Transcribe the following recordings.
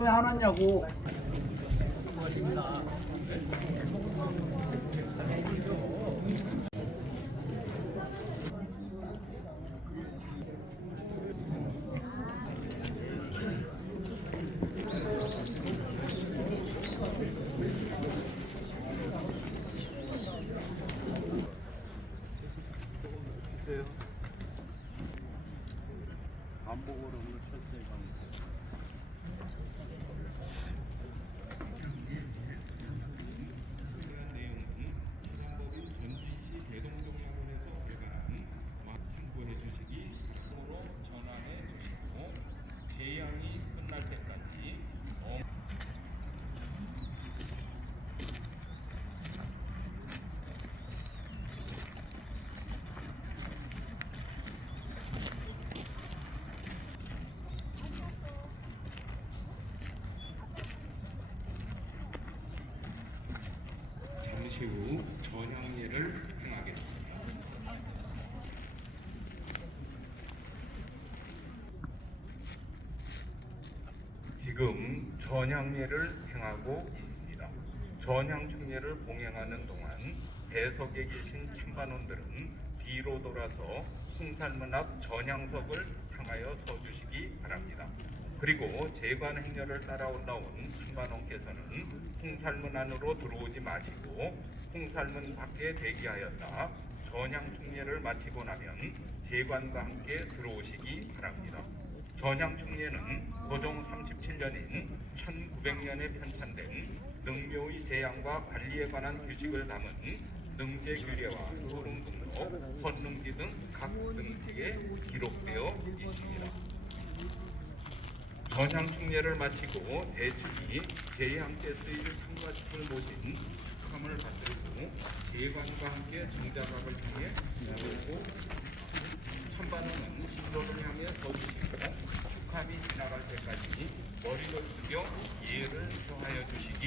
왜 안 왔냐고. 안보고로 오늘 철저히 가는 참고해 주시기 으로 전환해 주시고 재앙이 끝날 때까지 잠시 후 전향례를 행하겠습니다. 지금 전향례를 행하고 있습니다. 전향충례를 봉행하는 동안 배석에 계신 참관원들은 뒤로 돌아서 홍살문 앞 전향석을 향하여 서주시기 바랍니다. 그리고 재관 행렬을 따라 올라온 참관원께서는 홍살문 안으로 들어오지 마시고 홍살문 밖에 대기하였다 전향충례를 마치고 나면 재관과 함께 들어오시기 바랍니다. 전향충례는 고종 37년인 1900년에 편찬된 능묘의 재양과 관리에 관한 규칙을 담은 능제규례와 소름등록, 헌능지 등 각 등지에 기록되어 있습니다. 전향충례를 마치고 대축이 재향께 쓰일 참가식을 모신 축함을 받들고 재관과 함께 정자각을 통해 나오고 천반원은 신도를 향해 서주시고 축함이 지나갈 때까지 머리를 숙여 예를 표하여 주시기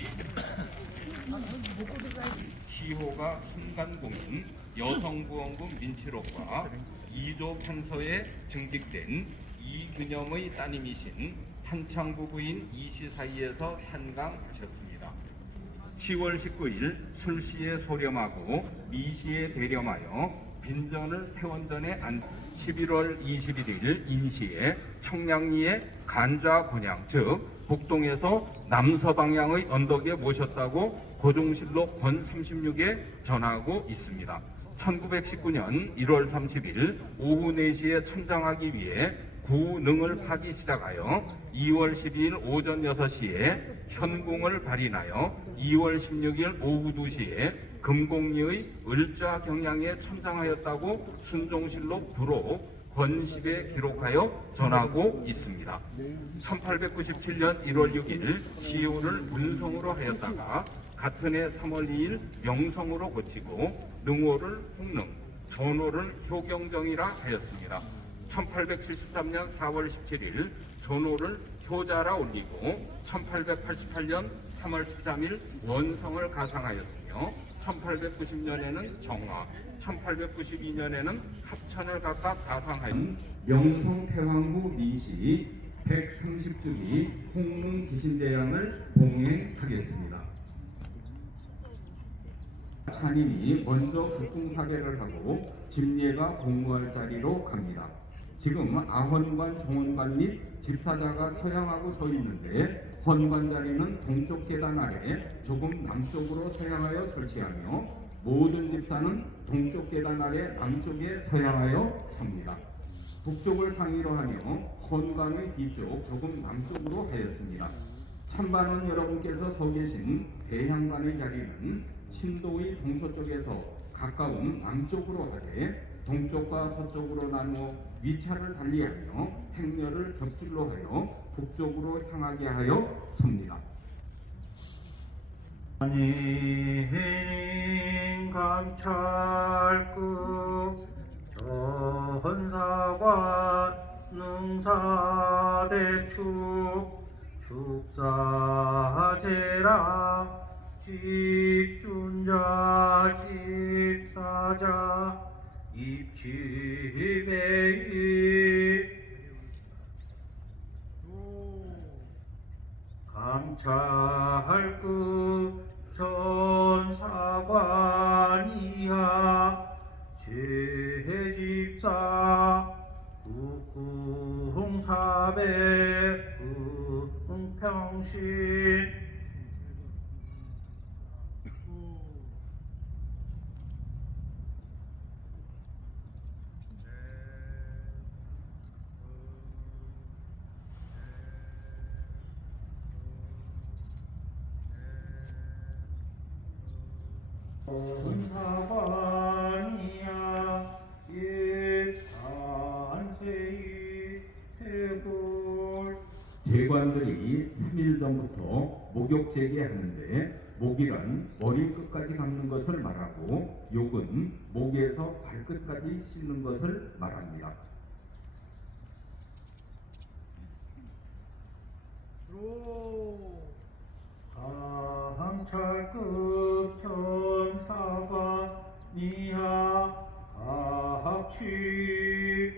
시호가 순간공인 여성부원군 민치록과 2조 판서에 증직된 이균염의 따님이신 한창부 부인 이시사이에서 탄강하셨습니다. 10월 19일 술시에 소렴하고 미시에 대렴하여 빈전을 태원전에 11월 21일 인시에 청량리의 간좌곤양 즉 북동에서 남서방향의 언덕에 모셨다고 고종실록 권 36에 전하고 있습니다. 1919년 1월 30일 오후 4시에 천장하기 위해 구능을 파기 시작하여 2월 12일 오전 6시에 현궁을 발인하여 2월 16일 오후 2시에 금공리의 을좌 경향에 천장하였다고 순종실록 부록 권십에 기록하여 전하고 있습니다. 1897년 1월 6일 시호를 문성으로 하였다가 같은 해 3월 2일 명성으로 고치고 능호를 홍능, 전호를 효경정이라 하였습니다. 1873년 4월 17일 전호를 효자라 올리고 1888년 3월 13일 원성을 가상하였으며 1890년에는 정화, 1892년에는 합천을 각각 가상하여 명성태왕후 미시 130주기 홍릉 기신대양을 봉행하겠습니다. 찬인이 먼저 국궁사계를 하고 집례가 공무할 자리로 갑니다. 지금 아헌관 정원관 및 집사자가 서양하고 서 있는데 헌관 자리는 동쪽 계단 아래 조금 남쪽으로 서양하여 설치하며 모든 집사는 동쪽 계단 아래 남쪽에 서양하여 섭니다. 북쪽을 상의로 하며 헌관의 뒤쪽 조금 남쪽으로 하였습니다. 참반원 여러분께서 서 계신 대향관의 자리는 신도의 동서쪽에서 가까운 남쪽으로 하되 동쪽과 서쪽으로 나누어 위차를 달리하며 행렬을 겹질로 하여 북쪽으로 향하게 하여 섭니다. 안인 감찰국 전사관 능사대축 축사제랑 집준자 집사자 입지배입 감찰급 전사관 이하 제집사 국궁사백 평신 전사관이야 예산세이 태골 제관들이 3일 전부터 목욕 제기하는데 목이란 머리 끝까지 감는 것을 말하고 욕은 목에서 발끝까지 씻는 것을 말합니다. 감찰급 전사관 이하 합치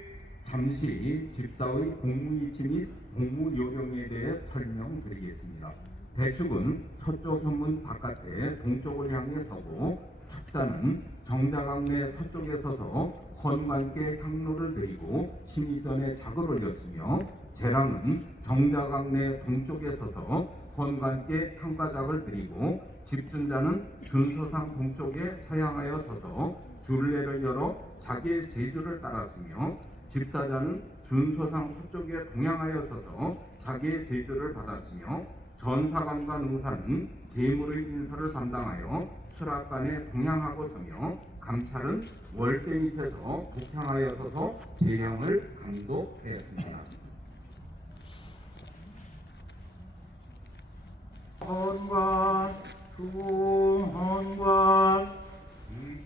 잠시 집사의 공무위치 및 공무요령에 대해 설명드리겠습니다. 대축은 서쪽 현문 바깥에 동쪽을 향해 서고 축사는 정자강내 서쪽에 서서 헌관께 향로를 드리고 심의전에 작을 올렸으며 제랑은 정자강내 동쪽에 서서 헌관께 향가작을 드리고 집준자는 준서상 동쪽에 서향하여 서서 줄례를 열어 자기의 제주를 따랐으며 집사자는 준서상 서쪽에 동향하여 서서 자기의 제주를 받았으며 전사관과 능사는 제물의 인사를 담당하여 수락관에 동향하고 서며 감찰은 월대 밑에서 북향하여 서서 제향을 감독하였습니다. 헌관 중헌관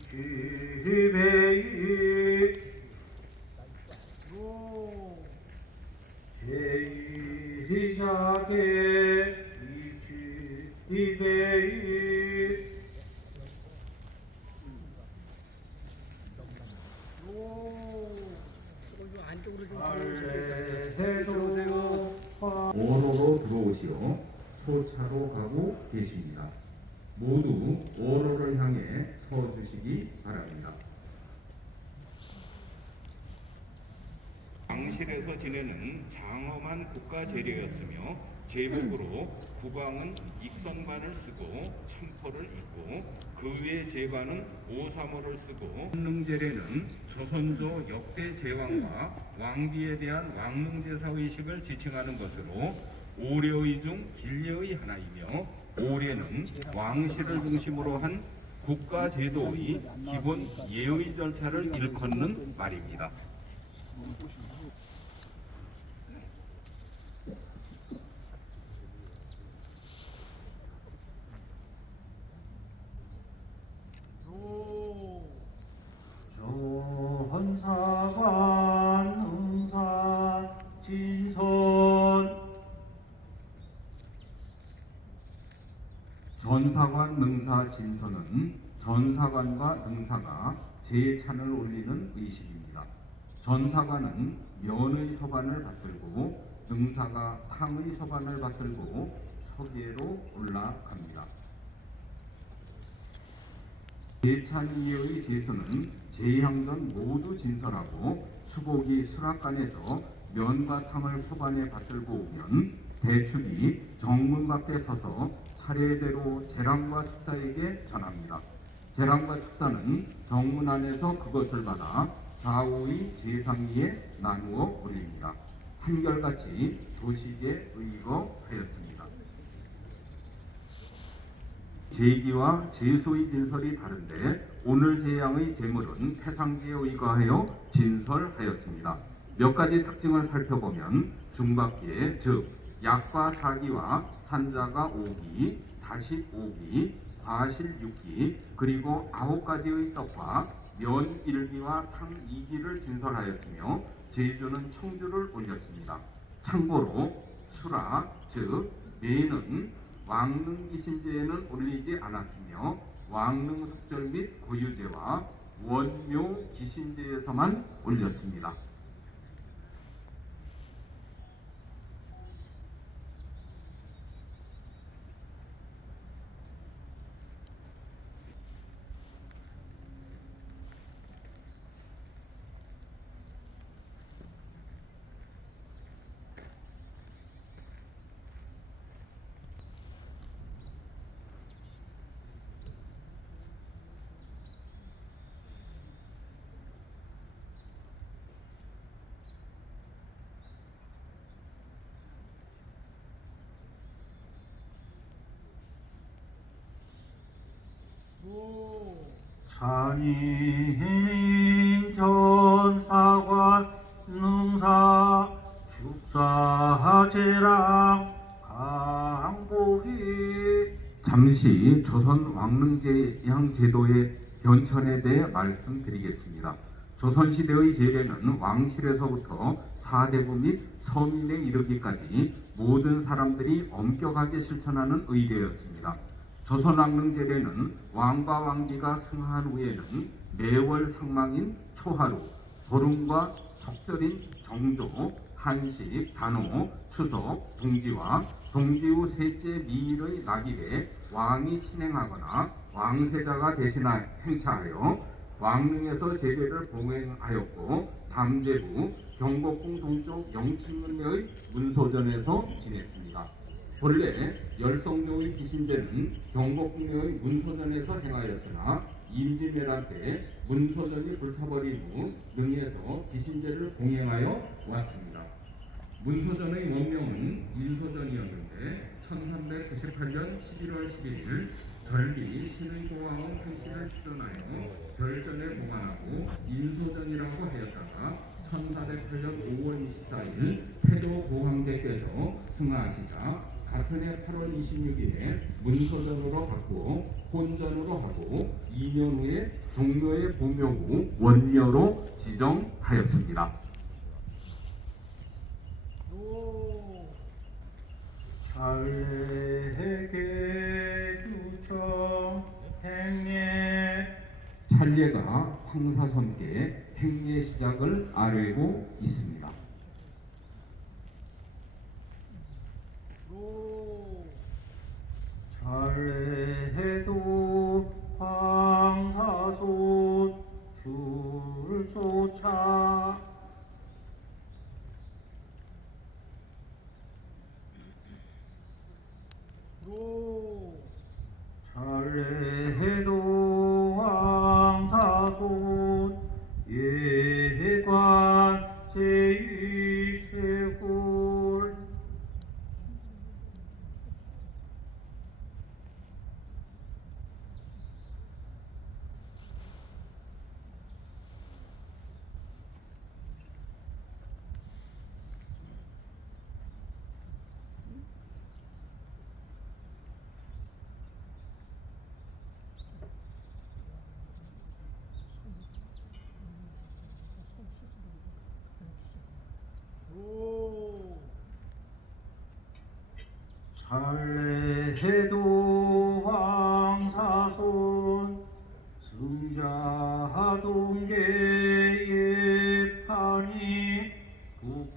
이치베이 제이자게 이치베이 안쪽으로 좀 알레해도 오로로 들어오시어 소차로 가고 계십니다. 모두 오로를 향해 서주시기 바랍니다. 왕실에서 지내는 장엄한 국가 제례였으며 제복으로 국왕은 입선관을 쓰고 참포를 입고 그 외 제관은 오사모를 쓰고 왕릉제례는 조선조 역대 제왕과 왕비에 대한 왕릉제사 의식을 지칭하는 것으로 오례의 중 길례의 하나이며 오례는 왕실을 중심으로 한 국가 제도의 기본 예의 절차를 일컫는 말입니다. 전사관 능사 진선 전사관 능사 진선은 전사관과 능사가 제찬을 올리는 의식입니다. 전사관은 면의 서반을 받들고 능사가 탕의 서반을 받들고 서계로 올라갑니다. 제찬 이후의 제수는 제향 전 모두 진설하고 수복이 수락관에서 면과 탕을 소반에 받들고 오면 대축이 정문 밖에 서서 차례대로 제랑과 축사에게 전합니다. 제랑과 축사는 정문 안에서 그것을 받아 좌우의 제상 위에 나누어 올립니다. 한결같이 조식에 의거하였습니다. 제기와 제소의 진설이 다른데 오늘 제양의 제물은 태상기에 의거하여 진설하였습니다. 몇 가지 특징을 살펴보면 중박기에 즉 약과 사기와 산자가 5기, 다식 5기, 과실 6기, 그리고 9가지의 떡과 면 1기와 탕 2기를 진설하였으며 제주는 청주를 올렸습니다. 참고로 수라, 즉 매는 왕릉 기신제에는 올리지 않았으며 왕릉 습절 및 고유제와 원묘 기신제에서만 올렸습니다. 산인 전사관 능사 축사제랑 강복이 잠시 조선 왕릉제양 제도의 변천에 대해 말씀드리겠습니다. 조선시대의 제례는 왕실에서부터 사대부 및 서민에 이르기까지 모든 사람들이 엄격하게 실천하는 의례였습니다. 조선 왕릉 제례는 왕과 왕비가 승하한 후에는 매월 상망인 초하루, 보름과 척절인 정조, 한식, 단오, 추석, 동지와 동지 후 셋째 미일의 낙일에 왕이 친행하거나 왕세자가 대신하 행차하여 왕릉에서 제례를 봉행하였고 담제부 경복궁 동쪽 영친문내의 문소전에서 지냈습니다. 본래 열성조의 기신제는 경복궁내의 문소전에서 행하였으나 임진왜란 때 문소전이 불타버린 후 능에서 기신제를 봉행하여 왔습니다. 문소전의 원명은 인소전이었는데 1398년 11월 11일 전리 신의고왕은 행시를 출연하여 별전에 보관하고 인소전이라고 하였다가 1408년 5월 24일 태조 고황제께서 승하하시자 같은 해 8월 26일에 문소전으로 바꾸어 혼전으로 하고 2년 후에 종묘의 보명 후 원녀로 지정하였습니다. 찰례게 주청 행례 찰례가 황사선께 행례 시작을 아뢰고 있습니다. 찰례해도 황사손 줄소차 찰례해도 황사손 예관 제2세골 찰례해도 황사손 승자동계 예판이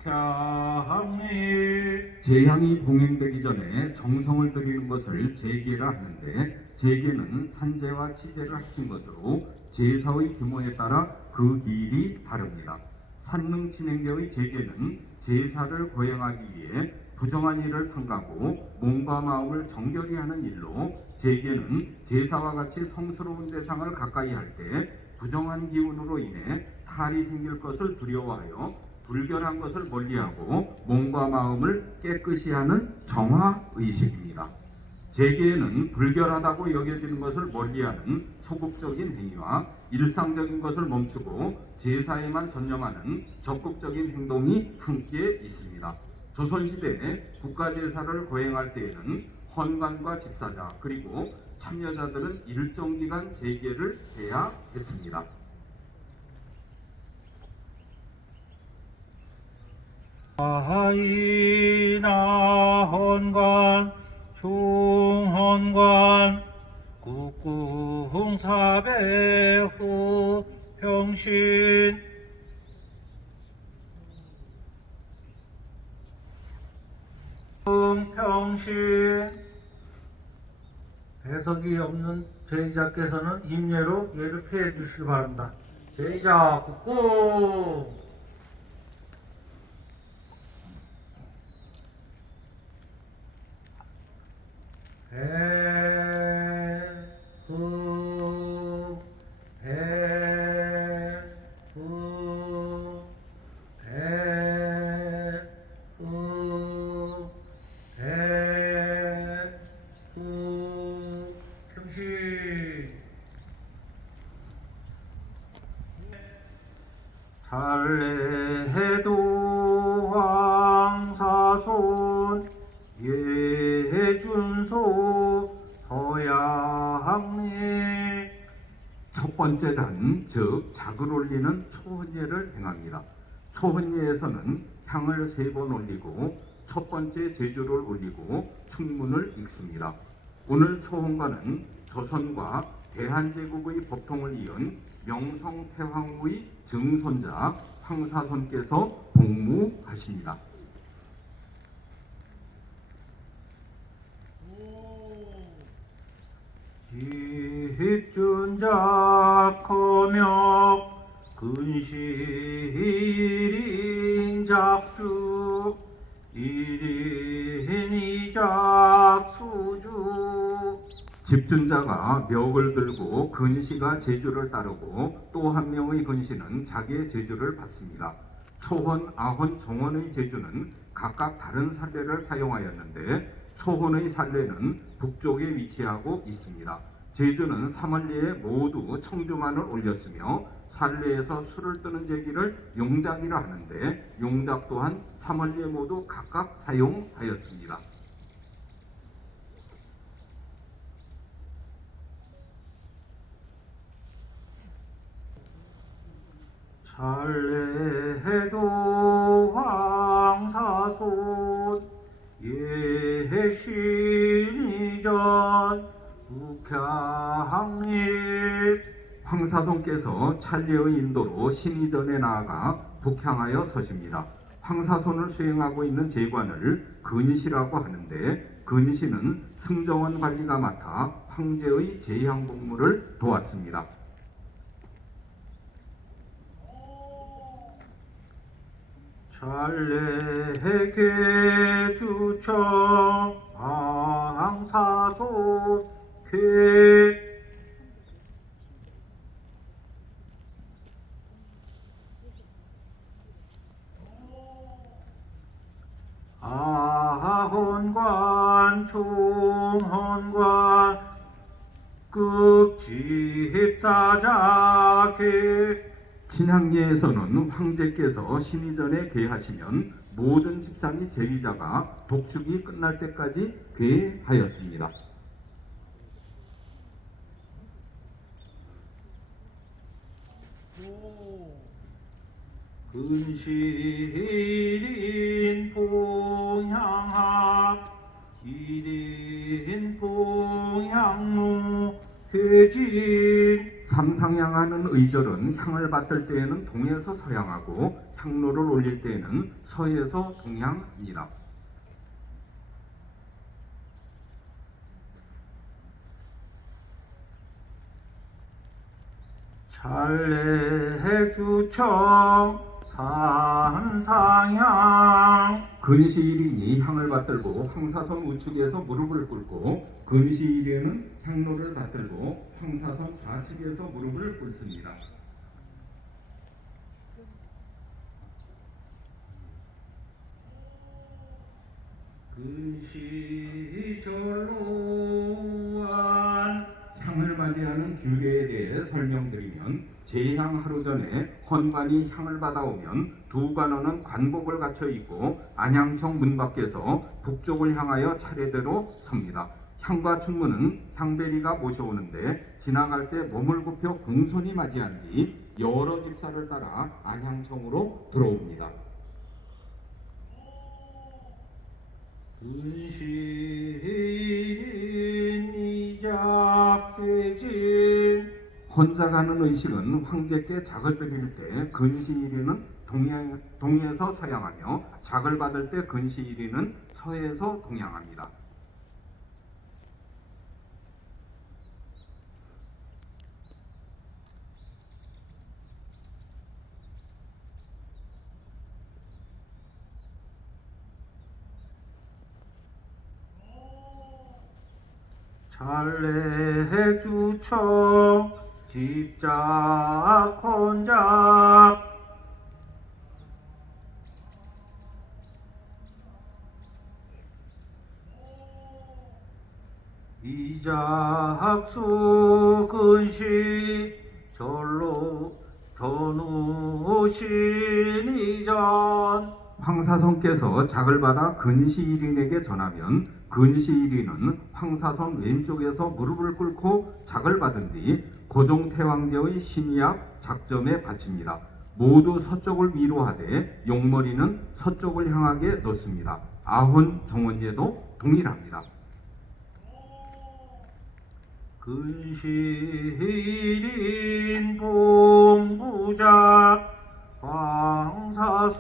북향일 제향이 봉행되기 전에 정성을 들이는 것을 제계라 하는데 제계는 산제와 치제를 합친 것으로 제사의 규모에 따라 그 길이 다릅니다. 산릉친행제의 제계는 제사를 거행하기 위해 부정한 일을 삼가고 몸과 마음을 정결히 하는 일로 제계는 제사와 같이 성스러운 대상을 가까이 할 때 부정한 기운으로 인해 탈이 생길 것을 두려워하여 불결한 것을 멀리하고 몸과 마음을 깨끗이 하는 정화의식입니다. 제계에는 불결하다고 여겨지는 것을 멀리하는 소극적인 행위와 일상적인 것을 멈추고 제사에만 전념하는 적극적인 행동이 함께 있습니다. 조선시대에 국가제사를 거행할 때에는 헌관과 집사자 그리고 참여자들은 일정 기간 제계를 해야 했습니다. 하이나 헌관 중헌관 국궁사배후 평신 평신 해석이 없는 제의자께서는 임예로 예를 피해 주시기 바랍니다. 제의자 국궁 번째 단, 즉 작을 올리는 초혼예를 행합니다. 초혼예에서는 향을 3번 올리고 첫 번째 제주를 올리고 충문을 읽습니다. 오늘 초혼과는 조선과 대한제국의 법통을 이은 명성태왕후의 증손자 황사손께서 복무하십니다. 집준자 거명 근시일인 작주 일인이작 수주. 집준자가 멱을 들고 근시가 제주를 따르고 또 한 명의 근시는 자기의 제주를 받습니다. 초혼, 아혼, 종혼의 제주는 각각 다른 산례를 사용하였는데 초혼의 산례는 북쪽에 위치하고 있습니다. 제주는 사멀리에 모두 청주만을 올렸으며 산례에서 술을 뜨는 제기를 용작이라 하는데 용작 또한 사멀리에 모두 각각 사용하였습니다. 찬례해도 황사손 예신이전 북향립. 황사손께서 찬례의 인도로 신의전에 나아가 북향하여 서십니다. 황사손을 수행하고 있는 제관을 근시라고 하는데 근시는 승정원 관리가 맡아 황제의 제향 복무를 도왔습니다. 찬례해 주청 황사손 쾌. 아혼관 총혼관 급집사자계. 신학예에서는 황제께서 신의전에 괴하시면 모든 집사및 제위자가 독축이 끝날 때까지 괴하였습니다. 근시일인 봉향학 일인 봉향무 회진. 삼상향하는 의절은 향을 받을 때에는 동에서 서향하고 향로를 올릴 때에는 서에서 동향합니다. 찬례해 주청 산상향. 근시일인이 향을 받들고 황사손 우측에서 무릎을 꿇고 근시일인은 향로를 받들고 황사손 좌측에서 무릎을 꿇습니다. 근시절로한. 향을 맞이하는 규례에 대해 설명드리면 제향 하루 전에 헌관이 향을 받아오면 두 관원은 관복을 갖춰 입고 안향청 문 밖에서 북쪽을 향하여 차례대로 섭니다. 향과 충문은 향배리가 모셔오는데 지나갈 때 몸을 굽혀 공손히 맞이한 뒤 여러 집사를 따라 안향청으로 들어옵니다. 근시인이작되진. 혼자 가는 의식은 황제께 작을 드릴 때 근시일인은 동에서 서향하며 작을 받을 때 근시일인은 서에서 동향합니다. 찬례해 주청 집작 혼작. 이작수 근시 절로 전우신이전. 황사손께서 작을 받아 근시일인에게 전하면 근시일인은 황사손 왼쪽에서 무릎을 꿇고 작을 받은 뒤 고종태왕제의 신의학 작점에 바칩니다. 모두 서쪽을 위로하되 용머리는 서쪽을 향하게 놓습니다. 아혼 정원제도 동일합니다. 근시인 봉부작 황사손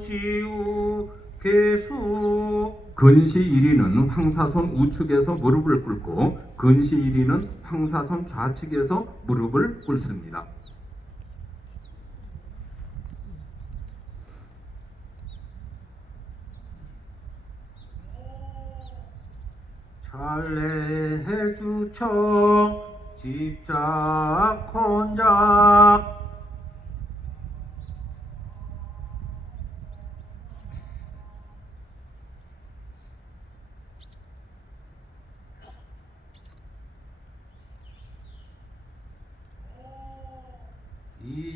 지우 개수 근시 1위는 황사손 우측에서 무릎을 꿇고 근시 1위는 황사손 좌측에서 무릎을 꿇습니다. 잘래주청 집작 혼작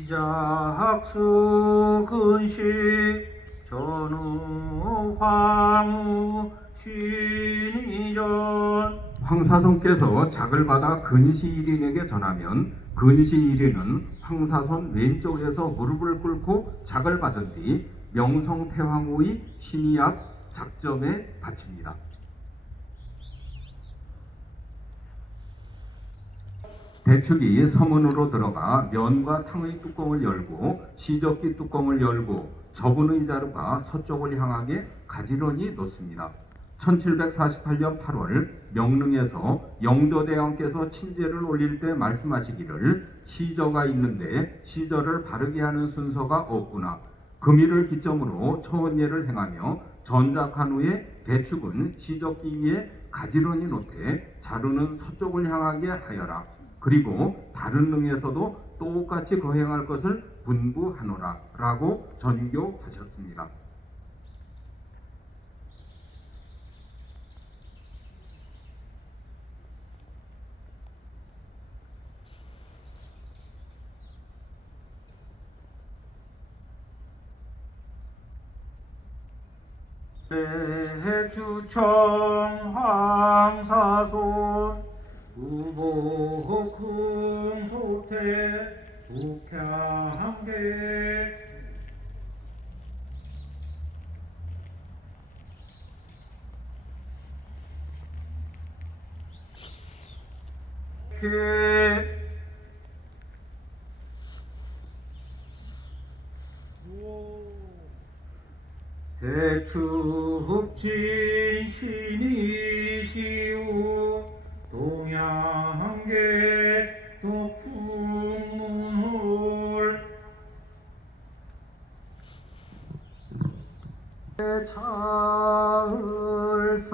이작수 근시 전우 황후 신이전 황사손께서 작을 받아 근시 1인에게 전하면 근시 1인은 황사손 왼쪽에서 무릎을 꿇고 작을 받은 뒤 명성태황후의 신의학 작점에 바칩니다. 대축이 서문으로 들어가 면과 탕의 뚜껑을 열고 시적기 뚜껑을 열고 저분의 자루가 서쪽을 향하게 가지런히 놓습니다. 1748년 8월 명릉에서 영조대왕께서 친제를 올릴 때 말씀하시기를 시저가 있는데 시저를 바르게 하는 순서가 없구나. 금일을 기점으로 처원예를 행하며 전작한 후에 대축은 시적기 위에 가지런히 놓되 자루는 서쪽을 향하게 하여라. 그리고 다른 능에서도 똑같이 거행할 것을 분부하노라 라고 전교하셨습니다. 대주청 황사손 우보궁소태 북향계 대축진 신이시우 동양계 독풍물 차을사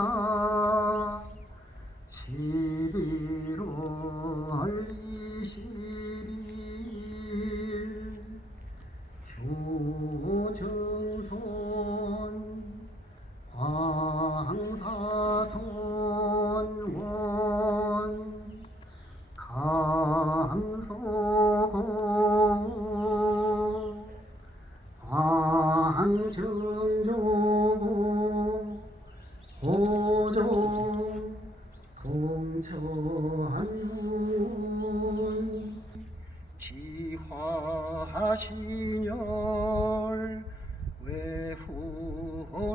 11월 20일 효정손 황사손원 감소고 황정조고 호종 동천문 지화신열 외후농어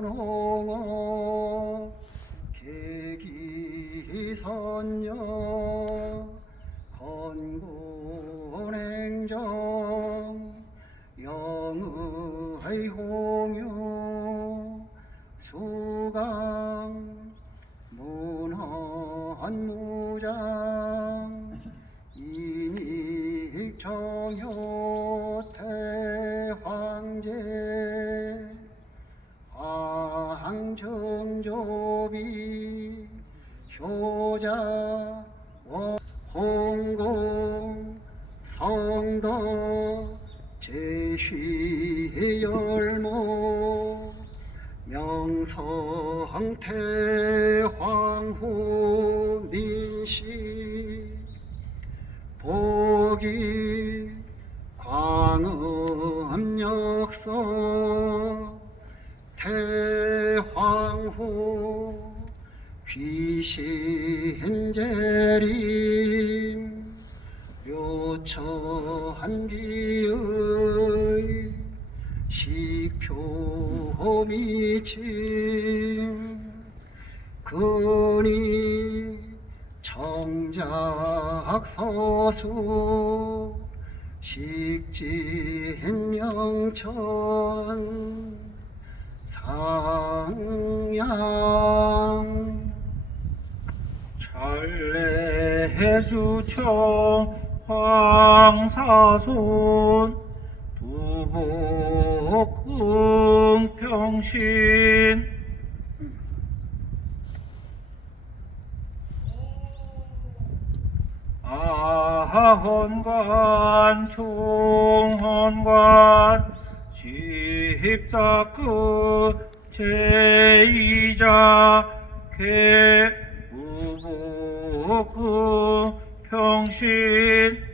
계기선녀 건곤행정 영의 홍유 수강 문헌무장 이익정효 태황제 황정조비 효자 홍공 성덕 제휘열모 명성태황후 민씨 보기 광음역서 태황후 귀신재림 묘처한 비의 식표미침 근이 청작서수 식지행명천 상양 전래해주청 황사손 두복흥평신 아헌관 총헌관 집사끝 제2자 개우복흥평신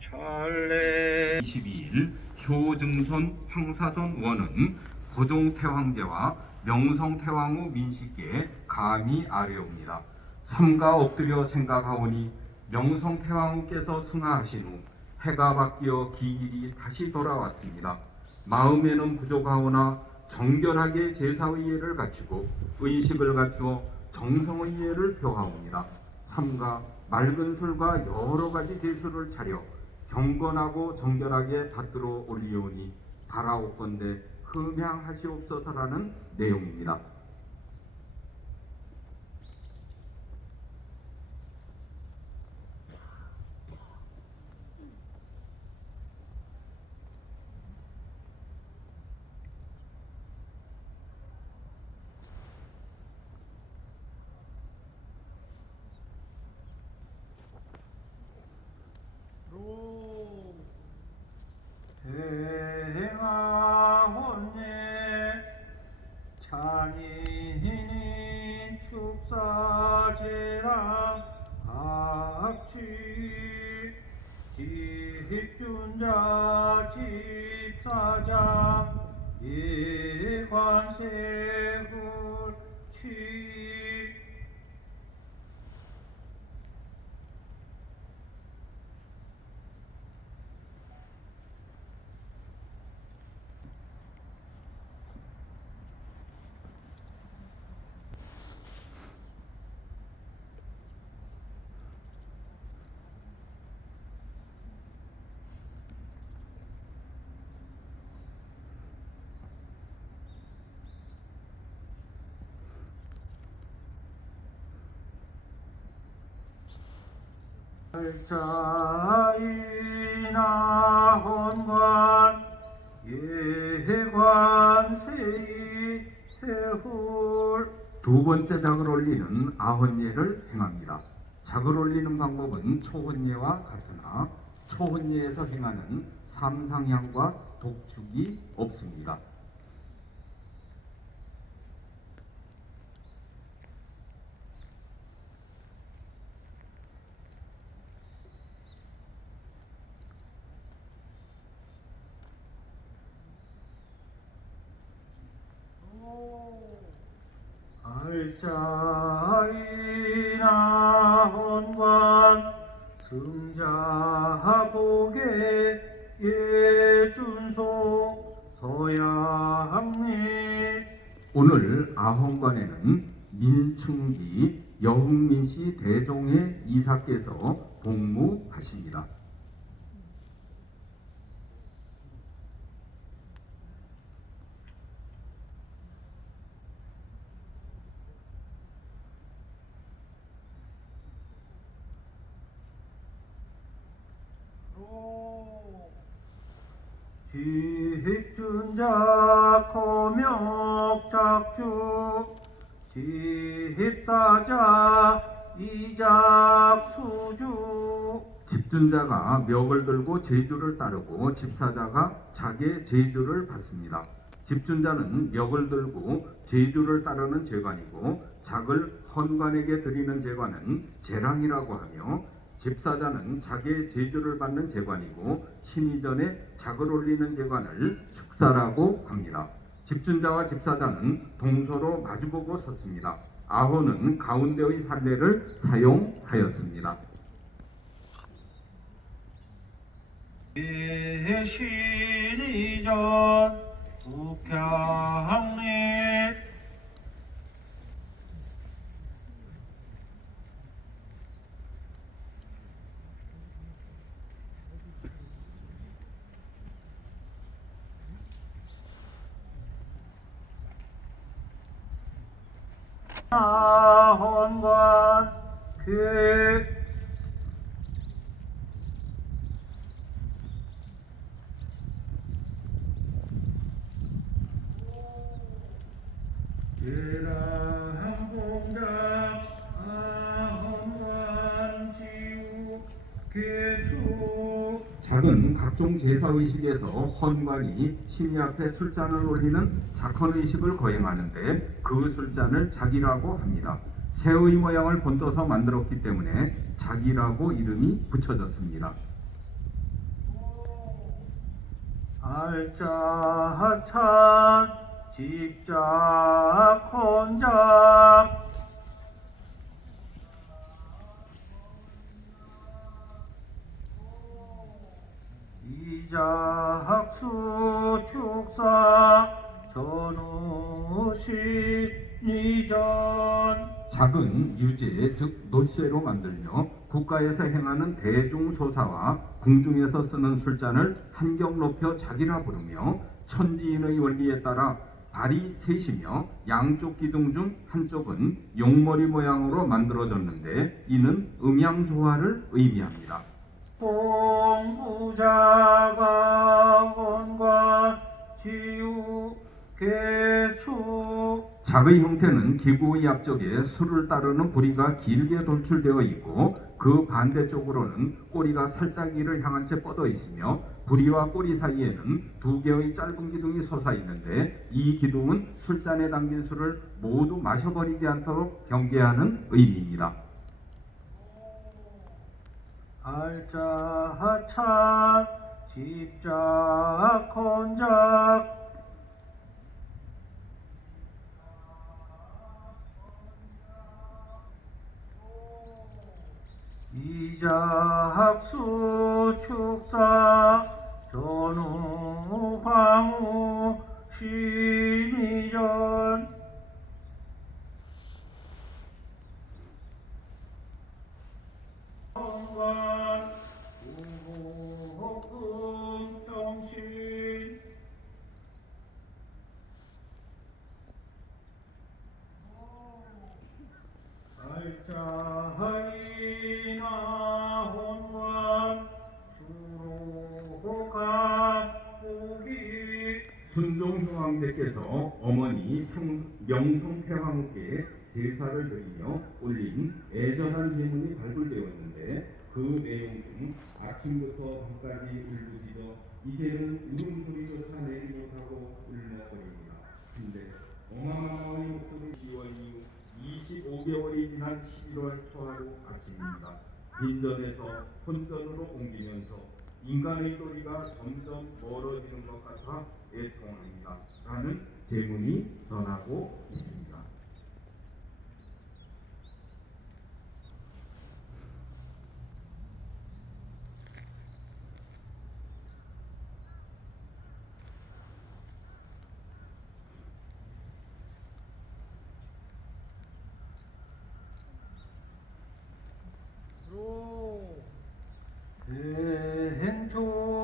전래 22일 효증손 황사손 원은 고종태왕제와 명성태왕 후 민씨께 감히 아뢰옵니다. 삼가 엎드려 생각하오니 명성태왕 후께서 승하하신 후 해가 바뀌어 기일이 다시 돌아왔습니다. 마음에는 부족하오나 정결하게 제사의례를 갖추고 의식을 갖추어 정성의례를 표하옵니다. 삼가 맑은 술과 여러 가지 제수를 차려 경건하고 정결하게 받들어 올리오니 바라옵건대 흠양하시옵소서라는 내용입니다. 대행하혼네 찬인인 축사제랑 악취 집준자 집사장 예관세훌취 자이나 혼관 예관세이 세훌 두 번째 작을 올리는 아헌예를 행합니다. 작을 올리는 방법은 초헌예와 같으나 초헌예에서 행하는 삼상향과 독축이 없습니다. 알자이나 혼관 승자복의 예준소 서양리 오늘 아헌관에는 민충기 여흥민씨 대종의 이사께서 복무하십니다. 집준자 거명작주 집사자 이작수주 집준자가 멱을 들고 제주를 따르고 집사자가 작의 제주를 받습니다. 집준자는 멱을 들고 제주를 따르는 제관이고 작을 헌관에게 드리는 제관은 제랑이라고 하며 집사자는 작의 제주를 받는 제관이고 신이전에 작을 올리는 제관을 축사라고 합니다. 집준자와 집사장은 동서로 마주보고 섰습니다. 아혼은 가운데의 산례를 사용하였습니다. 예신이전 국향립 아혼관 그 예랑공장 아혼관 지우 개수 작은 각종 제사의식에서 헌관이 신이 앞에 술잔을 올리는 작헌의식을 거행하는데 그 술잔을 작이라고 합니다. 새의 모양을 본떠서 만들었기 때문에 작이라고 이름이 붙여졌습니다. 알짜찬 직작 혼작 이작수 축사 전우시 이전 작은 유제 즉 노쇠로 만들며 국가에서 행하는 대중소사와 궁중에서 쓰는 술잔을 한경 높여 작이라 부르며 천지인의 원리에 따라 발이 셋이며 양쪽 기둥 중 한쪽은 용머리 모양으로 만들어졌는데 이는 음양조화를 의미합니다. 공부자가 원관 지우 개수 작의 형태는 기구의 앞쪽에 술을 따르는 부리가 길게 돌출되어 있고 그 반대쪽으로는 꼬리가 살짝 이를 향한 채 뻗어 있으며 부리와 꼬리 사이에는 두 개의 짧은 기둥이 솟아 있는데 이 기둥은 술잔에 담긴 술을 모두 마셔버리지 않도록 경계하는 의미입니다. 알짜찬 집작 혼작 이작수 축사 전우 황후 신이전 헌관 우호금 정신 알짜하이나 혼관 주로감 우기 순종효왕대께서 어머니 명성태왕께 제사를 드리며 올린 애절한 제문이 발굴되었는데 그 내용 중 아침부터 밤까지 울부짖어 이제는 울음소리조차 내지 못하고 울먹거립니다. 근데 어마어마한 목소리 10월 이후 25개월이 지난 11월 초하루 아침입니다. 빈전에서 혼전으로 옮기면서 인간의 도리가 점점 멀어지는 것 같아 애통합니다. 라는 제문이 전하고 있습니다.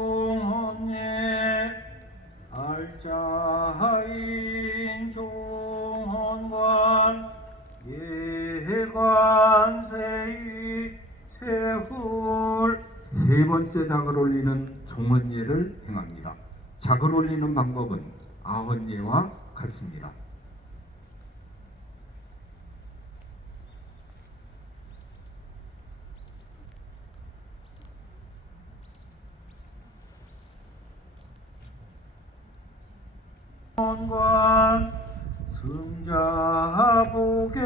대행종헌예 알짜하인 종헌관 예관세의 세훌 세 번째 작을 올리는 종언예를 행합니다. 작을 올리는 방법은 아헌예와 같습니다. 헌관 승자복에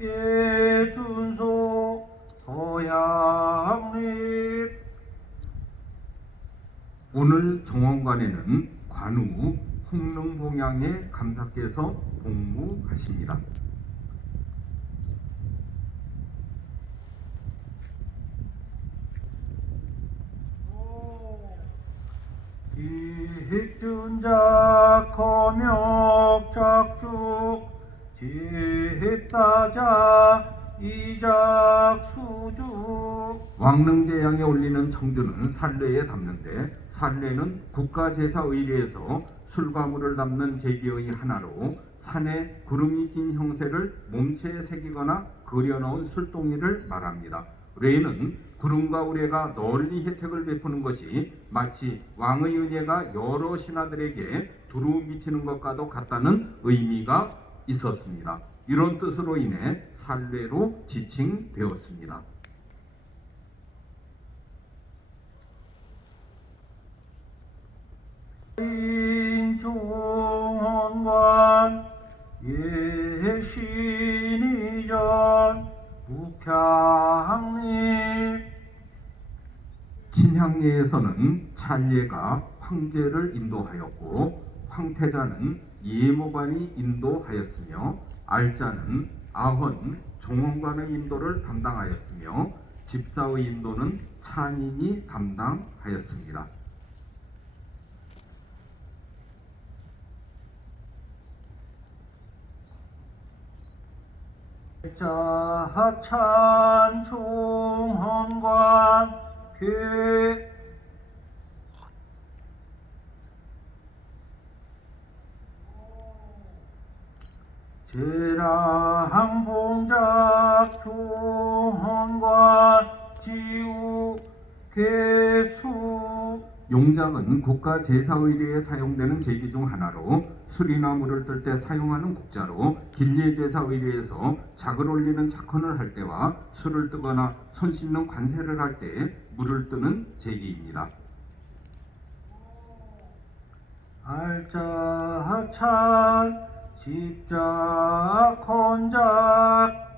예준소 서양립 오늘 정원관에는 관우, 성능봉양의 감사께서 복무하십니다. 기준자 검역작죽 집다자 이작수죽 왕릉제양에 올리는 청주는 산례에 담는데 산례는 국가제사의례에서 술과물을 담는 제기의 하나로 산에 구름이 낀 형세를 몸체에 새기거나 그려놓은 술동이를 말합니다. 례는 구름과 우레가 널리 혜택을 베푸는 것이 마치 왕의 은혜가 여러 신하들에게 두루 미치는 것과도 같다는 의미가 있었습니다. 이런 뜻으로 인해 산례로 지칭되었습니다. 인종원관 예신이전 북향립 친향례에서는 찰례가 황제를 인도하였고 황태자는 예모관이 인도하였으며 알자는 아헌, 종원관의 인도를 담당하였으며 집사의 인도는 찬인이 담당하였습니다. 자찬 총헌관 궤 제랑봉작 총헌관 지우 개수 용작은 국가 제사의례에 사용되는 제기 중 하나로 술이나 물을 뜰 때 사용하는 국자로 길례제사의례에서 작을 올리는 작헌을 할 때와 술을 뜨거나 손 씻는 관세를 할 때 물을 뜨는 제기입니다. 알자찬 집작 헌작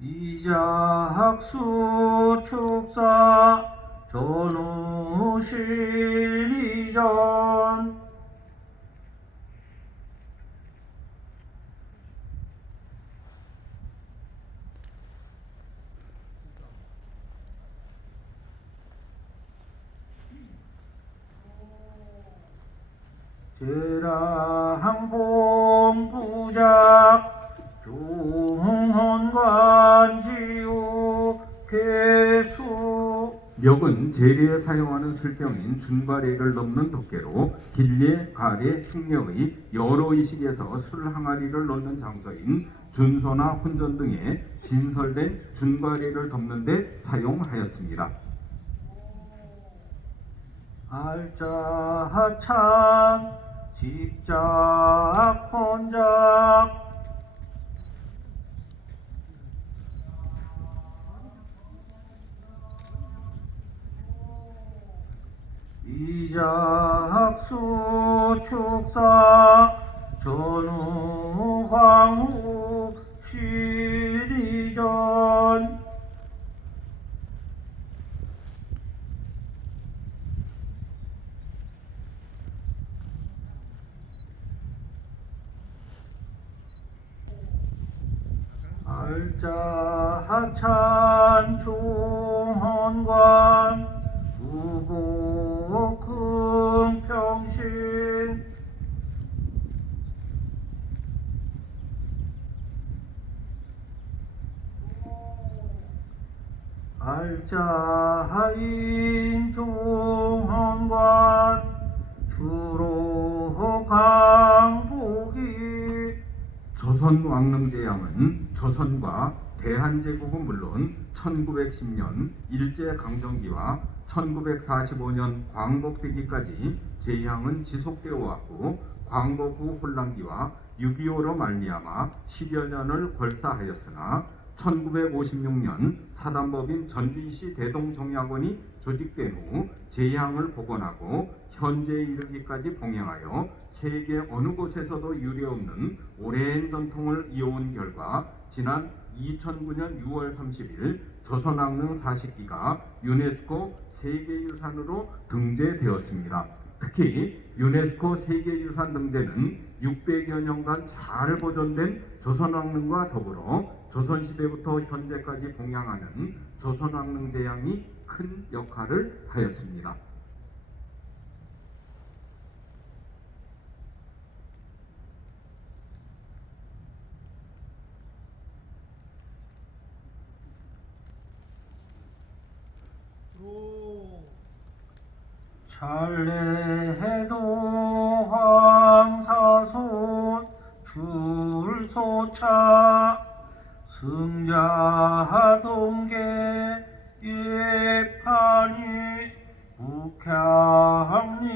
이작수 축사 전우실이전 제랑봉부작 중헌관지우 개수 멱은 제례에 사용하는 술병인 준과례를 넘는 덮개로 길례, 가례, 흉례의 여러 의식에서 술 항아리를 넣는 장소인 준소나 혼전 등에 진설된 준과례를 덮는 데 사용하였습니다. 알자찬 집작 헌작 이작수 축사 전우 황후 시리전 알자찬 총헌관 우복금평신 알자인 총헌관 주로 강복이 조선 왕릉제양은 조선과 대한제국은 물론 1910년 일제강점기와 1945년 광복되기까지 제향은 지속되어 왔고 광복 후 혼란기와 6.25로 말미암아 10여 년을 걸사하였으나 1956년 사단법인 전주시 대동정약원이 조직된 후 제향을 복원하고 현재에 이르기까지 봉행하여 세계 어느 곳에서도 유례없는 오랜 전통을 이어온 결과 지난 2009년 6월 30일 조선왕릉 40기가 유네스코 세계유산으로 등재되었습니다. 특히 유네스코 세계유산 등재는 600여 년간 잘 보존된 조선왕릉과 더불어 조선시대부터 현재까지 봉양하는 조선왕릉 제양이 큰 역할을 하였습니다. 잘래해도 황사손 줄소차 승자동계 예판이 북향리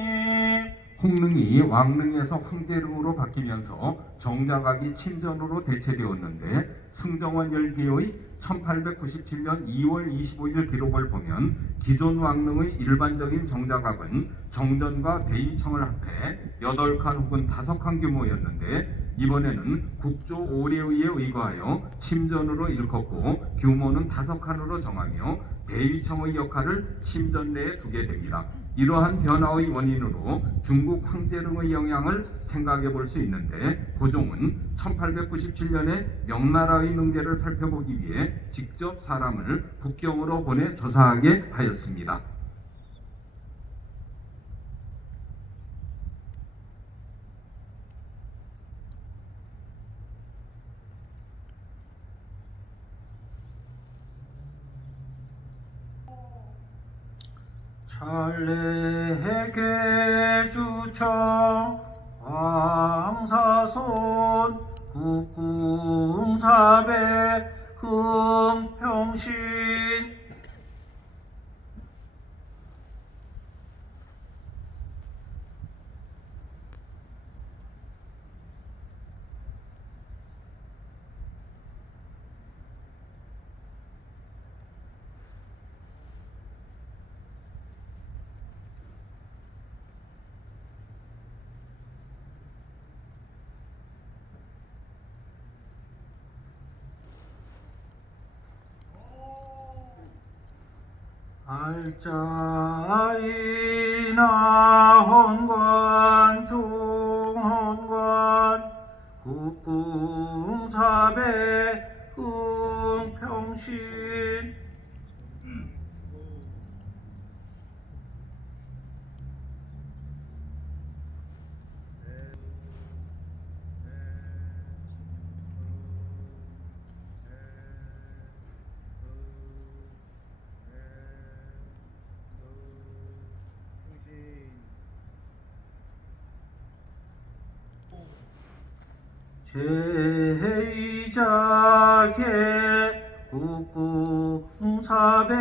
홍릉이 왕릉에서 황제릉으로 바뀌면서 정자각이 침전으로 대체되었는데 승정원 열기의 1897년 2월 25일 기록을 보면 기존 왕릉의 일반적인 정자각은 정전과 대이청을 합해 8칸 혹은 5칸 규모였는데 이번에는 국조 오례의에 의거하여 침전으로 일컫고 규모는 5칸으로 정하며 대이청의 역할을 침전 내에 두게 됩니다. 이러한 변화의 원인으로 중국 황제릉의 영향을 생각해 볼 수 있는데 고종은 1897년에 명나라의 능제를 살펴보기 위해 직접 사람을 북경으로 보내 조사하게 하였습니다. 잘래해계 주청 황사손 국궁사배 금평신 알짜이나 헌관 종헌관 국궁사배 금평신 제2자계 국궁사배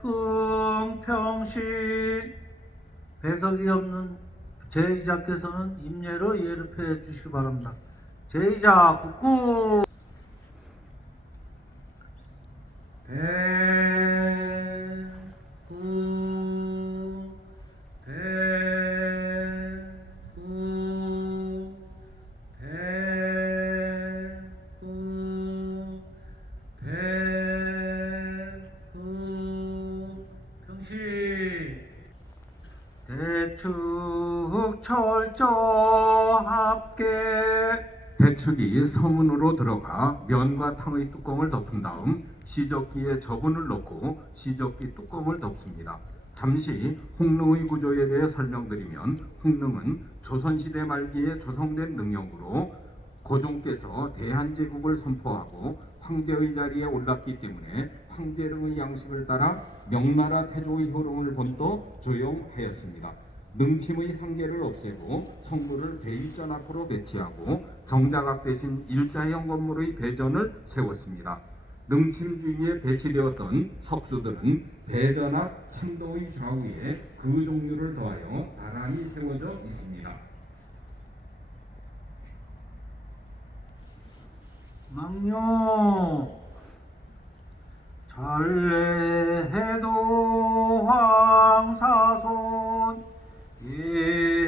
금평신 배석이 없는 제2자께서는 임례로 예습해 주시기 바랍니다. 제2자 국궁 대축 철저합계 대축이 서문으로 들어가 면과 탕의 뚜껑을 덮은 다음 시적기에 저분을 넣고 시적기 뚜껑을 덮습니다. 잠시 홍릉의 구조에 대해 설명드리면 홍릉은 조선시대 말기에 조성된 능력으로 고종께서 대한제국을 선포하고 황제의 자리에 올랐기 때문에 황제릉의 양식을 따라 명나라 태조의 효령을 본떠 조용하였습니다. 능침의 상계를 없애고 성물을 대일전 앞으로 배치하고 정자각 대신 일자형 건물의 대전을 세웠습니다. 능침 주위에 배치되었던 석수들은 대전 앞 참도의 좌우에 그 종류를 더하여 나란히 세워져 있습니다. 망뇨 잘래해도 황사손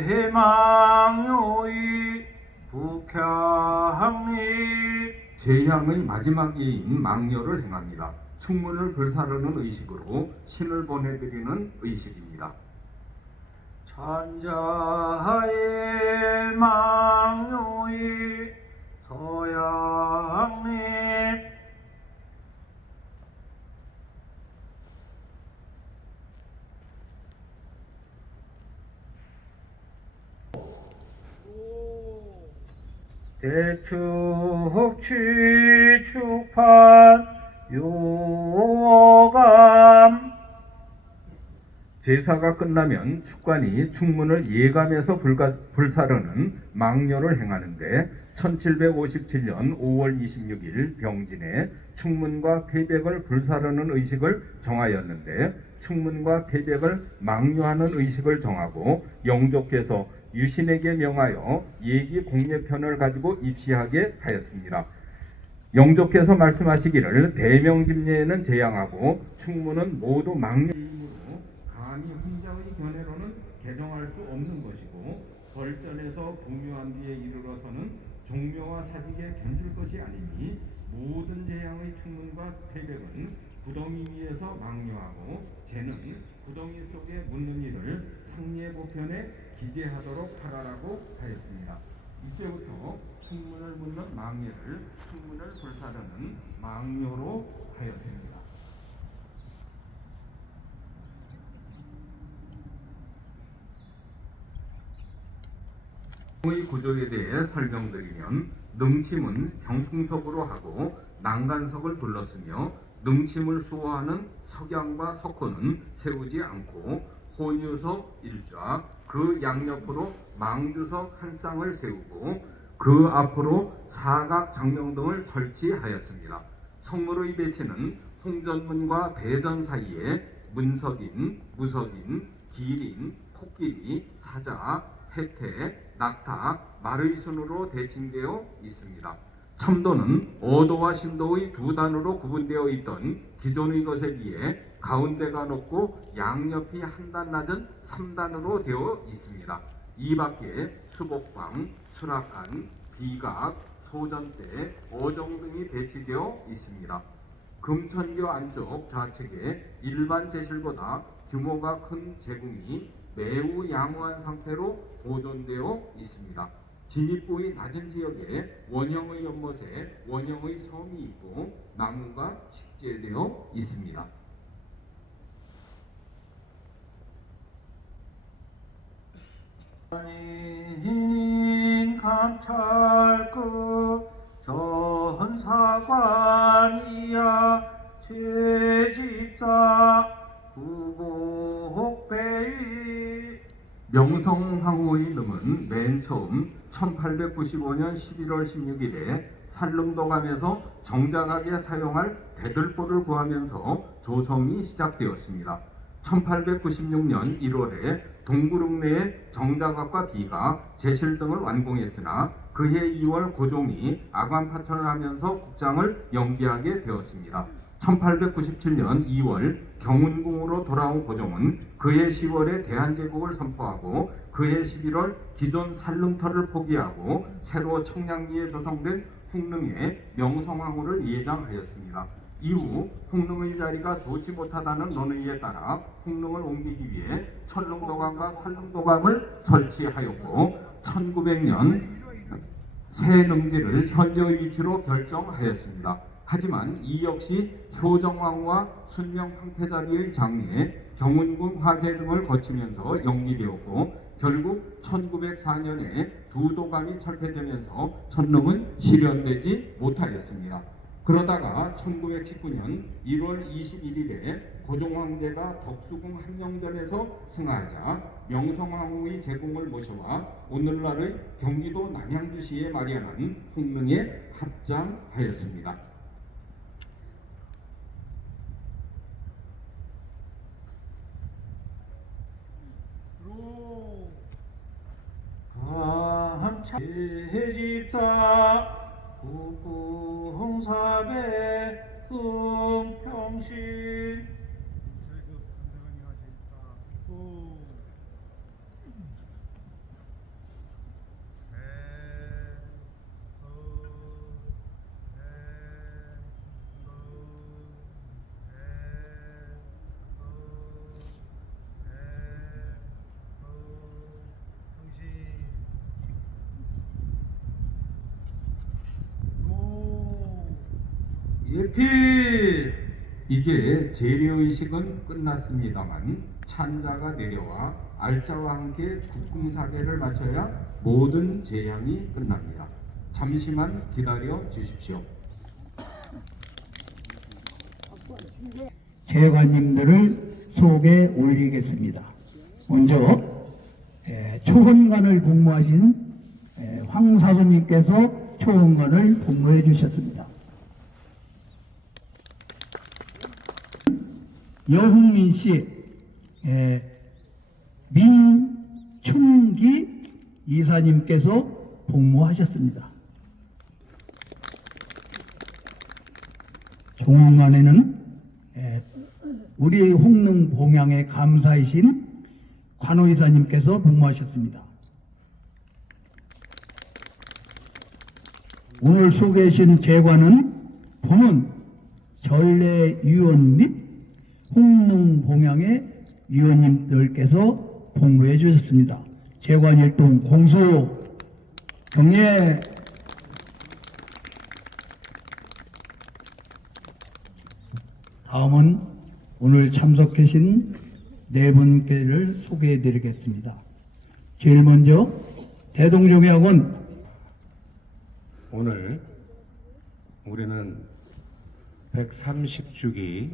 예망요이 북향리 제 제향의 마지막 예인 망려를 행합니다. 충문을 불사르는 의식으로 신을 보내드리는 의식입니다. 천자의 망요의 서양님 대축취축판 요감 제사가 끝나면 축관이 충문을 예감해서 불사르는 망려를 행하는데 1757년 5월 26일 병진에 충문과 폐백을 불사르는 의식을 정하였는데 충문과 폐백을 망려하는 의식을 정하고 영조께서 유신에게 명하여 예기 공예편을 가지고 입시하게 하였습니다. 영조께서 말씀하시기를 대명집례에는 제양하고 충문은 모두 망려임으로 감히 혼자의 견해로는 개정할 수 없는 것이고 벌전에서 공유한 뒤에 이르러서는 종묘와 사직에 견줄 것이 아니니 모든 제양의 충문과 폐백은 구덩이 위에서 망려하고 재는 구덩이 속에 묻는 이를 상례 보편에 기재하도록 하라라고 하였습니다. 이때부터 충문을 묻는 망례를 충문을 불사르는 망료로 하였습니다. 의 구조에 대해 설명드리면 능침은 병풍석으로 하고 난간석을 둘렀으며 능침을 수호하는 석양과 석호는 세우지 않고 혼유석 일좌 그 양옆으로 망주석 한 쌍을 세우고 그 앞으로 사각 장명등을 설치하였습니다. 성물의 배치는 홍전문과 배전 사이에 문석인, 무석인, 기린, 코끼리, 사자, 해태, 낙타, 말의 순으로 대칭되어 있습니다. 참도는 어도와 심도의 두 단으로 구분되어 있던 기존의 것에 비해 가운데가 높고 양옆이 한 단 낮은 3단으로 되어 있습니다. 이 밖에 수복방, 수락관, 비각, 소전대, 어종 등이 배치되어 있습니다. 금천교 안쪽 좌측에 일반 제실보다 규모가 큰 제궁이 매우 양호한 상태로 보존되어 있습니다. 진입구의 낮은 지역에 원형의 연못에 원형의 섬이 있고 나무가 식재되어 있습니다. 감찰구 전사관이야 죄집사 구복배의 명성황후의 능은 맨 처음 1895년 11월 16일에 산릉도감에서 정작하게 사용할 대들보를 구하면서 조성이 시작되었습니다. 1896년 1월에 동구릉내에 정자각과 비가 제실 등을 완공했으나 그해 2월 고종이 아관 파천을 하면서 국장을 연기하게 되었습니다. 1897년 2월 경운궁으로 돌아온 고종은 그해 10월에 대한제국을 선포하고 그해 11월 기존 산릉터를 포기하고 새로 청량리에 조성된 홍릉에 명성황후를 예장하였습니다. 이후 홍릉의 자리가 좋지 못하다는 논의에 따라 홍릉을 옮기기 위해 천릉도감과 산릉도감을 설치하였고 1900년 새 능지를 현재의 위치로 결정하였습니다. 하지만 이 역시 효정왕후와 순명 황태자리의 장례, 경운궁 화재 등을 거치면서 영리되었고 결국 1904년에 두 도감이 철폐되면서 천릉은 실현되지 못하였습니다. 그러다가 1919년 1월 21일에 고종황제가 덕수궁 한영전에서 승하하자 명성황후의 제궁을 모셔와 오늘날의 경기도 남양주시에 마련한 홍릉에 합장하였습니다. 제집사 구궁사배 승평신 화이팅! 이제 재래의식은 끝났습니다만 찬자가 내려와 알짜와 함께 국궁사계를 마쳐야 모든 제향이 끝납니다. 잠시만 기다려 주십시오. 재관님들을 속에 올리겠습니다. 먼저 초혼관을 복무하신 황사수님께서 초혼관을 복무해 주셨습니다. 여흥민 씨, 민충기 이사님께서 복무하셨습니다. 종원관에는 우리 홍릉 봉양의 감사이신 관호이사님께서 복무하셨습니다. 오늘 소개하신 재관은 본은 전례위원 및 홍릉 봉양의 위원님들께서 복무해 주셨습니다. 재관일동 공수 경례. 다음은 오늘 참석하신 네 분께를 소개해 드리겠습니다. 제일 먼저 대동정약원 오늘 우리는 130주기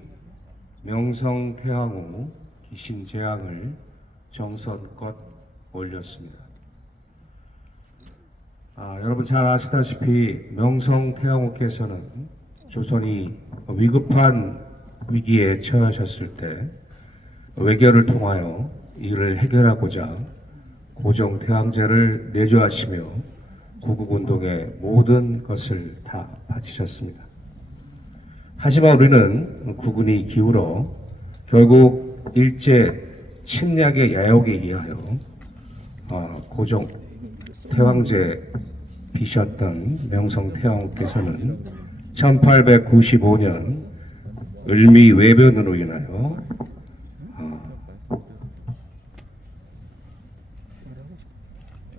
명성태왕후 기신제왕을 정성껏 올렸습니다. 여러분 잘 아시다시피 명성태왕후께서는 조선이 위급한 위기에 처하셨을 때 외교를 통하여 이를 해결하고자 고종태왕제를 내조하시며 구국운동의 모든 것을 다 바치셨습니다. 하지만 우리는 국운이 기울어 결국 일제 침략의 야욕에 의하여 고종태왕제 비셨던 명성태왕께서는 1895년 을미 외변으로 인하여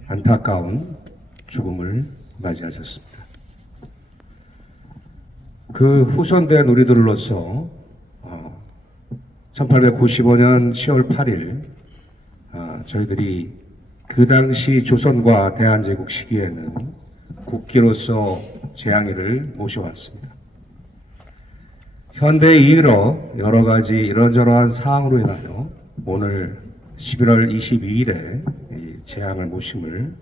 안타까운 죽음을 맞이하셨습니다. 그 후손된 우리들로서 1895년 10월 8일 저희들이 그 당시 조선과 대한제국 시기에는 국기로서 재앙이를 모셔왔습니다. 현대에 이르러 여러 가지 이런저러한 사항으로 인하여 오늘 11월 22일에 재앙을 모심을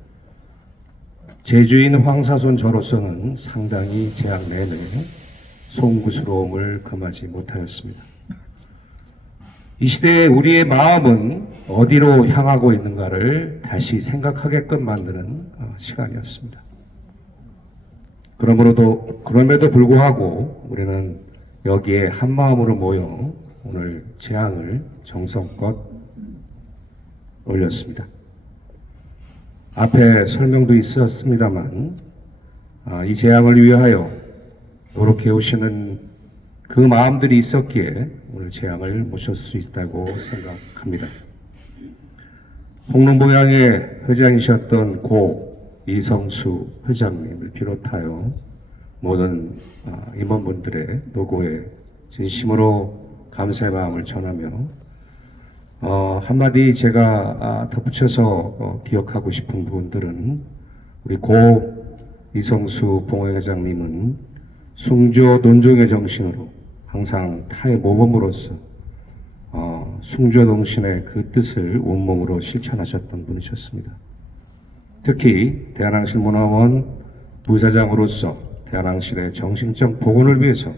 제주인 황사손 저로서는 상당히 재앙 내내 송구스러움을 금하지 못하였습니다. 이 시대에 우리의 마음은 어디로 향하고 있는가를 다시 생각하게끔 만드는 시간이었습니다. 그럼에도 불구하고 우리는 여기에 한 마음으로 모여 오늘 재앙을 정성껏 올렸습니다. 앞에 설명도 있었습니다만 이 재앙을 위하여 노력해 오시는 그 마음들이 있었기에 오늘 재앙을 모실 수 있다고 생각합니다. 홍릉봉양의 회장이셨던 고 이성수 회장님을 비롯하여 모든 임원분들의 노고에 진심으로 감사의 마음을 전하며 한마디 제가 덧붙여서 기억하고 싶은 부분들은 우리 고 이성수 봉회장님은 숭조 논종의 정신으로 항상 타의 모범으로서 숭조동신의 그 뜻을 온몸으로 실천하셨던 분이셨습니다. 특히 대한항실문화원 부사장으로서 대한항실의 정신적 복원을 위해서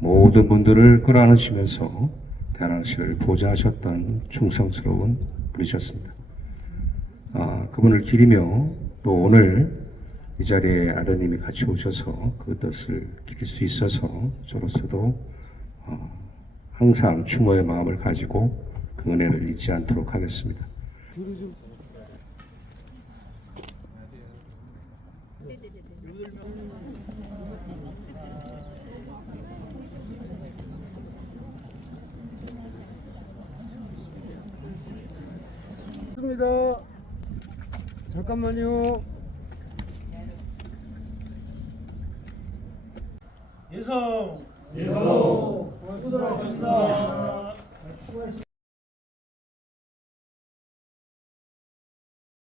모든 분들을 끌어안으시면서 대한항실을 보좌하셨던 충성스러운 분이셨습니다. 그분을 기리며 또 오늘 이 자리에 아드님이 같이 오셔서 그 뜻을 기릴 수 있어서 저로서도 항상 추모의 마음을 가지고 그 은혜를 잊지 않도록 하겠습니다. 좋습니다. 잠깐만요. 예성. 예성. 후드라 간사.